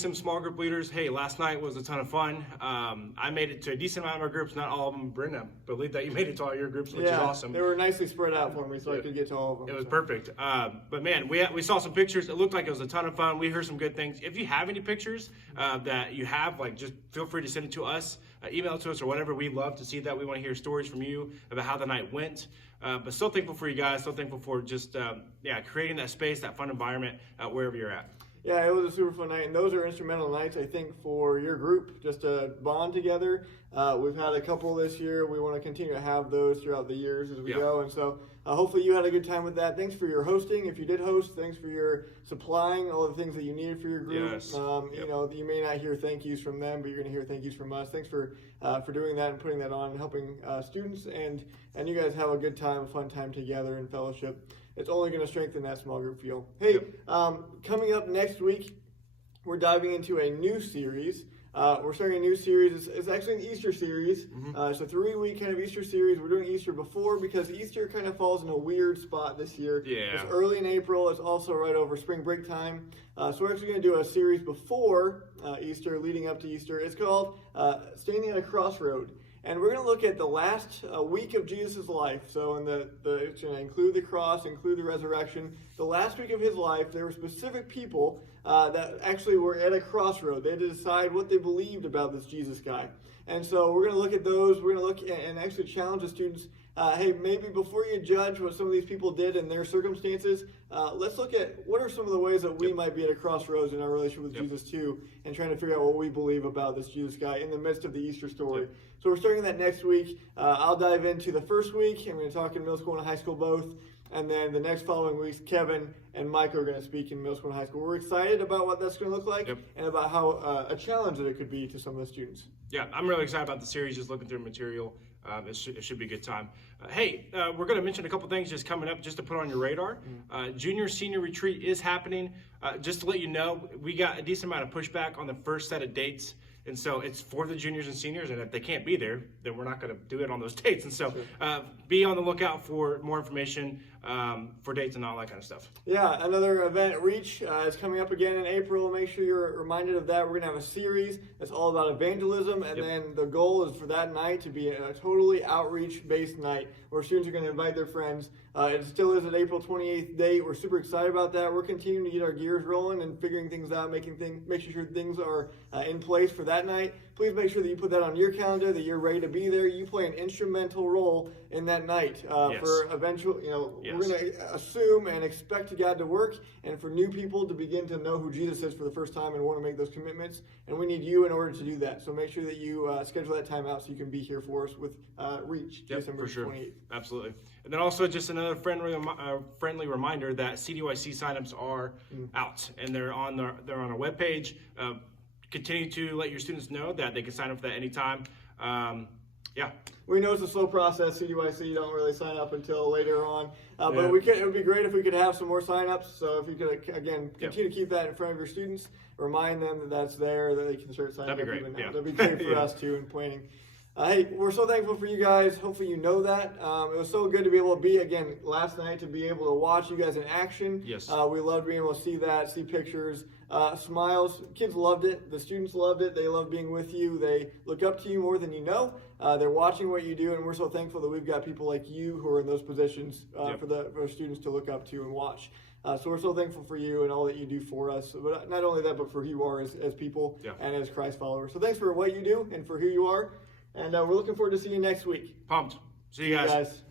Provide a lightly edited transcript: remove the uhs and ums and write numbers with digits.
Some small group leaders. Hey, last night was a ton of fun. I made it to a decent amount of our groups, not all of them. Brennan, I believe that you made it to all your groups, which is awesome. They were nicely spread out for me, so I could get to all of them. It was perfect. But man, we saw some pictures. It looked like it was a ton of fun. We heard some good things. If you have any pictures that you have, like, just feel free to send it to us, email it to us or whatever. We love to see that. We want to hear stories from you about how the night went. But so thankful for you guys. So thankful for just creating that space, that fun environment wherever you're at. Yeah, it was a super fun night, and those are instrumental nights, I think, for your group, just to bond together. We've had a couple this year. We want to continue to have those throughout the years as we go, and so hopefully you had a good time with that. Thanks for your hosting, if you did host. Thanks for your supplying all the things that you needed for your group. Yes. You know, you may not hear thank yous from them, but you're going to hear thank yous from us. Thanks for doing that and putting that on and helping students, and you guys have a good time, a fun time together in fellowship. It's only going to strengthen that small group feel. Hey, coming up next week, we're diving into a new series. We're starting a new series. It's actually an Easter series. It's a 3-week kind of Easter series. We're doing Easter before because Easter kind of falls in a weird spot this year. Yeah. It's early in April. It's also right over spring break time. So we're actually going to do a series before Easter, leading up to Easter. It's called Standing at a Crossroad. And we're going to look at the last week of Jesus' life. So it's going to include the cross, include the resurrection. The last week of his life, there were specific people that actually were at a crossroad. They had to decide what they believed about this Jesus guy. And so we're going to look at those. We're going to look and actually challenge the students. Hey, maybe before you judge what some of these people did in their circumstances, let's look at what are some of the ways that we might be at a crossroads in our relationship with Jesus too, and trying to figure out what we believe about this Jesus guy in the midst of the Easter story. So we're starting that next week. I'll dive into the first week. I'm going to talk in middle school and high school both. And then the next following weeks, Kevin and Mike are going to speak in middle school and high school. We're excited about what that's going to look like and about how a challenge that it could be to some of the students. Yeah, I'm really excited about the series, just looking through material. It should be a good time. We're going to mention a couple things just coming up just to put on your radar. Junior Senior Retreat is happening. Just to let you know, we got a decent amount of pushback on the first set of dates. And so it's for the juniors and seniors, and if they can't be there, then we're not going to do it on those dates. And so be on the lookout for more information for dates and all that kind of stuff. Yeah, another event, Reach, is coming up again in April. Make sure you're reminded of that. We're going to have a series that's all about evangelism, and then the goal is for that night to be a totally outreach-based night where students are going to invite their friends. It still is an April 28th date. We're super excited about that. We're continuing to get our gears rolling and figuring things out, making sure things are in place for that night. Please make sure that you put that on your calendar, that you're ready to be there. You play an instrumental role in that night for eventual, we're going to assume and expect God to work, and for new people to begin to know who Jesus is for the first time and want to make those commitments. And we need you in order to do that. So make sure that you schedule that time out so you can be here for us with Reach, December 28th. Absolutely. And then also just another friendly reminder that CDYC signups are out, and they're on our webpage. Continue to let your students know that they can sign up for that anytime. We know it's a slow process. CDYC, you don't really sign up until later on. But it would be great if we could have some more signups. So if you could, again, continue to keep that in front of your students, remind them that that's there, that they can start signing up. That'd be great. That'd be great for us too in planning. Hey, we're so thankful for you guys. Hopefully you know that. It was so good to be able to be, again, last night, to be able to watch you guys in action. Yes. We loved being able to see that, see pictures, smiles. Kids loved it. The students loved it. They love being with you. They look up to you more than you know. They're watching what you do, and we're so thankful that we've got people like you who are in those positions for students to look up to and watch. So we're so thankful for you and all that you do for us. But not only that, but for who you are as people and as Christ followers. So thanks for what you do and for who you are. And we're looking forward to seeing you next week. Pumped. See you guys.